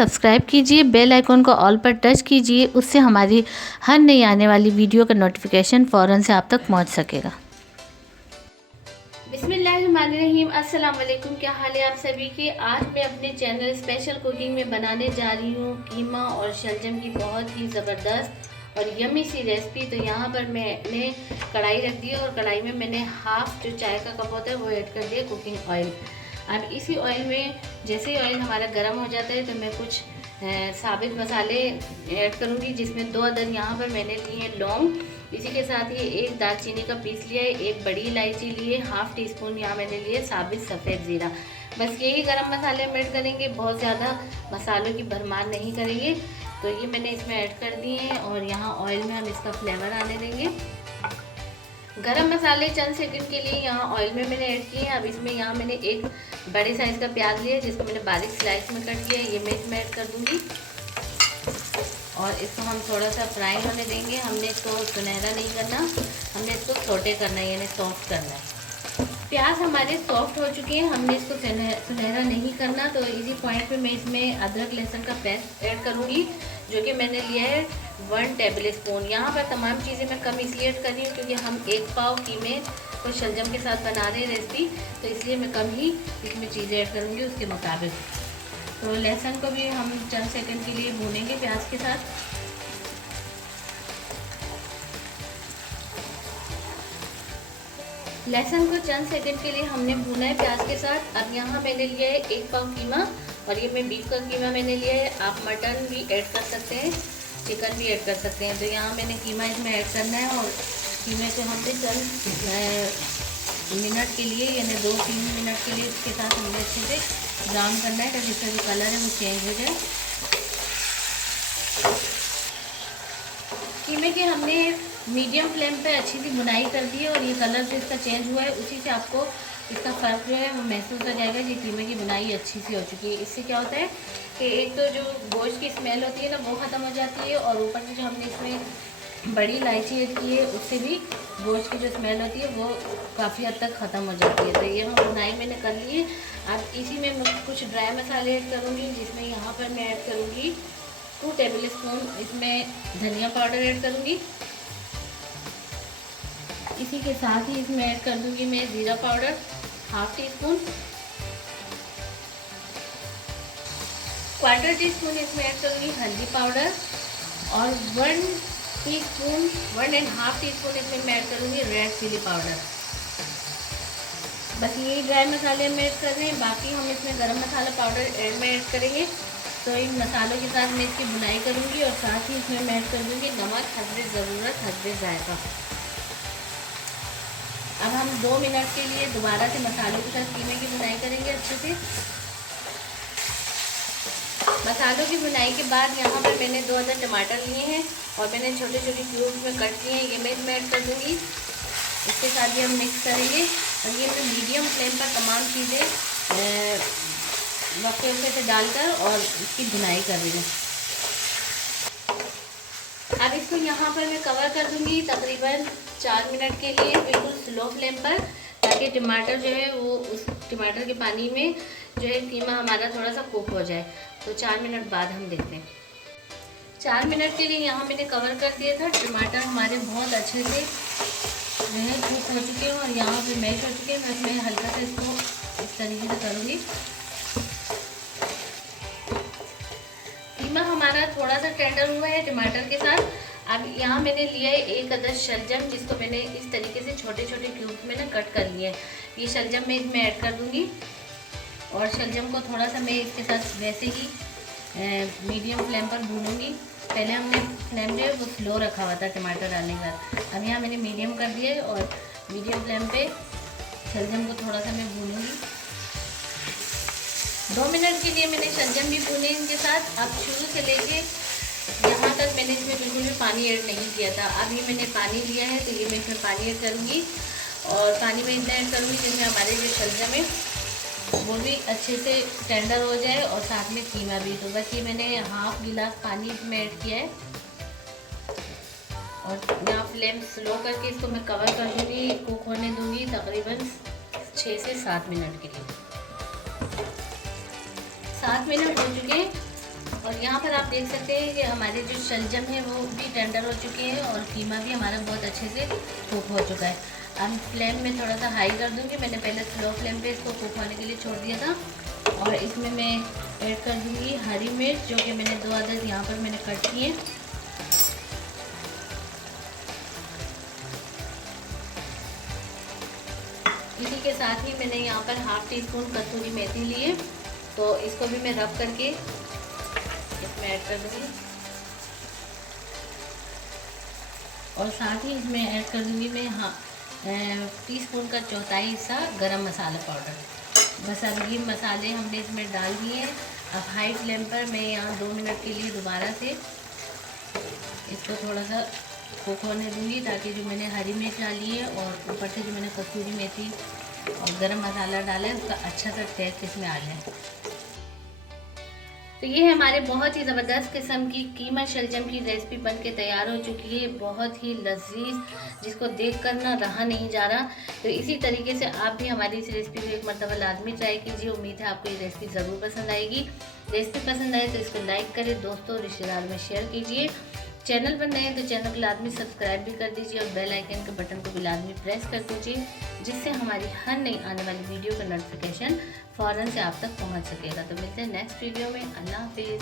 Subscribe कीजिए, bell icon को all पर टच कीजिए, उससे हमारी हर नई आने वाली वीडियो का नोटिफिकेशन फ़ौरन से आप तक पहुंच सकेगा। बिस्मिल्लाहिर्रहमानिर्रहीम, अस्सलाम वालेकुम। क्या हाल है आप सभी के। आज मैं अपने चैनल स्पेशल कुकिंग में बनाने जा रही हूँ कीमा और शलजम की बहुत ही ज़बरदस्त और यमी सी रेसिपी। तो यहाँ पर मैंने कढ़ाई रख दी है और कढ़ाई में मैंने हाफ जो चाय का कप होता है वो ऐड कर दिया कुकिंग ऑयल। अब इसी ऑयल में जैसे ही ऑयल हमारा गर्म हो जाता है तो मैं कुछ साबित मसाले ऐड करूँगी, जिसमें 2 अदद यहाँ पर मैंने लिए हैं लौंग। इसी के साथ ही एक दालचीनी का पीस लिया है, एक बड़ी इलायची लिए, हाफ टी स्पून यहाँ मैंने लिए साबित सफ़ेद ज़ीरा। बस यही गरम मसाले हम ऐड करेंगे, बहुत ज़्यादा मसालों की भरमार नहीं करेंगे। तो ये मैंने इसमें ऐड कर दिए हैं और यहाँ ऑयल में हम इसका फ्लेवर आने देंगे। गरम मसाले चंद सेकंड के लिए यहाँ ऑयल में मैंने ऐड किए हैं। अब इसमें यहाँ मैंने एक बड़े साइज़ का प्याज लिया है, जिसको मैंने बारीक स्लाइस में कट किया है, ये मैं इसमें ऐड कर दूँगी और इसको हम थोड़ा सा फ्राई होने देंगे। हमने इसको सुनहरा नहीं करना, हमने इसको सोटे करना है, यानी सॉफ्ट करना है। प्याज हमारे सॉफ्ट हो चुके हैं, हमने इसको सुनहरा नहीं करना। तो इसी पॉइंट पे मैं इसमें अदरक लहसुन का पेस्ट ऐड करूँगी, जो कि मैंने लिया है 1 टेबल स्पून। यहाँ पर तमाम चीज़ें मैं कम इसलिए ऐड कर रही हूँ क्योंकि हम 1 पाव कीमे को शलजम के साथ बना रहे हैं रेसिपी, तो इसलिए मैं कम ही इसमें चीज़ें ऐड करूँगी उसके मुताबिक। तो लहसुन को भी हम चंद सेकंड के लिए भूनेंगे प्याज के साथ। लहसुन को चंद सेकंड के लिए हमने भूना है प्याज के साथ। अब यहाँ मैंने लिया है 1 पाव कीमा और ये मैं बीफ का कीमा मैंने लिया है। आप मटन भी ऐड कर सकते हैं, चिकन भी ऐड कर सकते हैं। तो यहाँ मैंने कीमा इसमें ऐड करना है और कीमे को हमने चंद मिनट के लिए यानी 2-3 मिनट के लिए इसके साथ हमने अच्छे से ब्राउन करना है ताकि इसका जो कलर है वो चेंज हो जाए। कीमे की हमने मीडियम फ्लेम पे अच्छी सी भुनाई कर दी है और ये कलर जो इसका चेंज हुआ है उसी से आपको इसका फ़र्क जो है वो महसूस हो जाएगा कि कीमे की भुनाई अच्छी सी हो चुकी है। इससे क्या होता है कि एक तो जो गोश्त की स्मेल होती है ना वो ख़त्म हो जाती है और ऊपर से जो हमने इसमें बड़ी इलायची ऐड की है उससे भी गोश्त की जो स्मेल होती है वो काफ़ी हद तक ख़त्म हो जाती है। तो ये हम भुनाई मैंने कर ली है। अब इसी में मैं कुछ ड्राई मसाले ऐड करूँगी, जिसमें यहाँ पर मैं ऐड करूँगी 2 टेबल स्पून इसमें धनिया पाउडर ऐड करूँगी। इसी के साथ ही इसमें ऐड कर दूँगी मैं ज़ीरा powder half tea spoon, 1/4 teaspoon इसमें ऐड करूँगी हल्दी पाउडर और 1 टीस्पून 1.5 टीस्पून इसमें मैं ऐड करूँगी रेड चिली पाउडर। बस यही ड्राई मसाले हम ऐड कर रहे हैं, बाकी हम इसमें गरम मसाला पाउडर में ऐड करेंगे। तो इन मसालों के साथ मैं इसकी भुनाई करूँगी और साथ ही इसमें मैं ऐड कर दूँगी नमक हस्बे ज़रूरत हस्बे जायका। अब हम 2 मिनट के लिए दोबारा से मसालों के साथ कीमे की भुनाई करेंगे अच्छे से। मसालों की भुनाई के बाद यहाँ पर मैंने 2 अदद टमाटर लिए हैं और मैंने छोटे छोटे क्यूब्स में कट किए हैं, ये मैं इसमें ऐड कर दूँगी। इसके साथ भी हम मिक्स करेंगे और ये मैं मीडियम फ्लेम पर तमाम चीज़ें वक्फे से डालकर और इसकी भुनाई कर रही हूँ। अब इसको यहाँ पर मैं कवर कर दूँगी तकरीबन 4 मिनट के लिए बिल्कुल स्लो फ्लेम पर, ताकि टमाटर जो है वो उस टमाटर के पानी में जो है कीमा हमारा थोड़ा सा कुक हो जाए। तो 4 मिनट बाद हम देखते हैं। 4 मिनट के लिए यहाँ मैंने कवर कर दिया था। टमाटर हमारे बहुत अच्छे से जो है कुक हो चुके हैं और यहाँ पे मैश हो चुके हैं। मैं इसमें हल्का सा इसको इस तरीके से करूँगी। कीमा हमारा थोड़ा सा टेंडर हुआ है टमाटर के साथ। अब यहाँ मैंने लिया है 1 अदद शलजम, जिसको मैंने इस तरीके से छोटे छोटे क्यूब्स में ना कट कर लिया है। ये शलजम मैं इसमें ऐड कर दूँगी और शलजम को थोड़ा सा मैं इसके साथ वैसे ही मीडियम फ्लेम पर भूनूँगी। पहले हमने फ्लेम जो है वो स्लो रखा हुआ था टमाटर डालने के बाद, अब यहाँ मैंने मीडियम कर दिया है और मीडियम फ्लेम पे शलजम को थोड़ा सा मैं भूनूँगी। 2 मिनट के लिए मैंने शलजम भी भूने इनके साथ। अब शुरू से लेके यहाँ तक मैंने इसमें बिल्कुल भी पानी ऐड नहीं किया था। अभी मैंने पानी लिया है तो ये मैं इसमें पानी ऐड करूँगी और पानी में इतना ऐड करूँगी जिसमें हमारे जो शलजम है वो भी अच्छे से टेंडर हो जाए और साथ में कीमा भी। तो बस ये मैंने हाफ गिलास पानी इसमें ऐड किया है और यहाँ फ्लेम स्लो करके इसको मैं कवर कर दूँगी, कुक होने दूँगी तकरीबन 6 से 7 मिनट के लिए। 7 मिनट हो चुके हैं और यहाँ पर आप देख सकते हैं कि हमारे जो शलजम है वो भी टेंडर हो चुके हैं और कीमा भी हमारा बहुत अच्छे से कुक हो चुका है। अब फ्लेम में थोड़ा सा हाई कर दूँगी। मैंने पहले स्लो फ्लेम पे इसको कुक होने के लिए छोड़ दिया था। और इसमें मैं ऐड कर दूँगी हरी मिर्च, जो कि मैंने 2 अदद यहाँ पर मैंने कट किए। इसी के साथ ही मैंने यहाँ पर हाफ टी स्पून कसूरी मेथी लिए, तो इसको भी मैं रब करके इसमें ऐड कर दूँगी। और साथ ही इसमें ऐड कर दूँगी मैं टीस्पून का 1/4 हिस्सा गरम मसाला पाउडर। बस अब ये मसाले हमने इसमें डाल दिए हैं। अब हाई फ्लेम पर मैं यहाँ 2 मिनट के लिए दोबारा से इसको थोड़ा सा कुक होने दूँगी, ताकि जो मैंने हरी मिर्च डाली है और ऊपर से जो मैंने कसूरी मेथी और गरम मसाला डाला है उसका अच्छा सा टेस्ट इसमें आ जाए। तो ये हमारे बहुत ही ज़बरदस्त किस्म की कीमा शलजम की रेसिपी बनके तैयार हो चुकी है, बहुत ही लजीज, जिसको देख कर ना रहा नहीं जा रहा। तो इसी तरीके से आप भी हमारी इस रेसिपी को एक मरतबा लाजमी ट्राई कीजिए। उम्मीद है आपको ये रेसिपी ज़रूर पसंद आएगी। रेसिपी पसंद आए तो इसको लाइक करें, दोस्तों और रिश्तेदार में शेयर कीजिए। चैनल पर नए हैं तो चैनल को लाजमी सब्सक्राइब भी कर दीजिए और बेल आइकन के बटन को भी लाजमी प्रेस कर दीजिए, जिससे हमारी हर नई आने वाली वीडियो का नोटिफिकेशन फ़ौरन से आप तक पहुंच सकेगा। तो मिलते हैं नेक्स्ट वीडियो में। अल्लाह हाफिज़।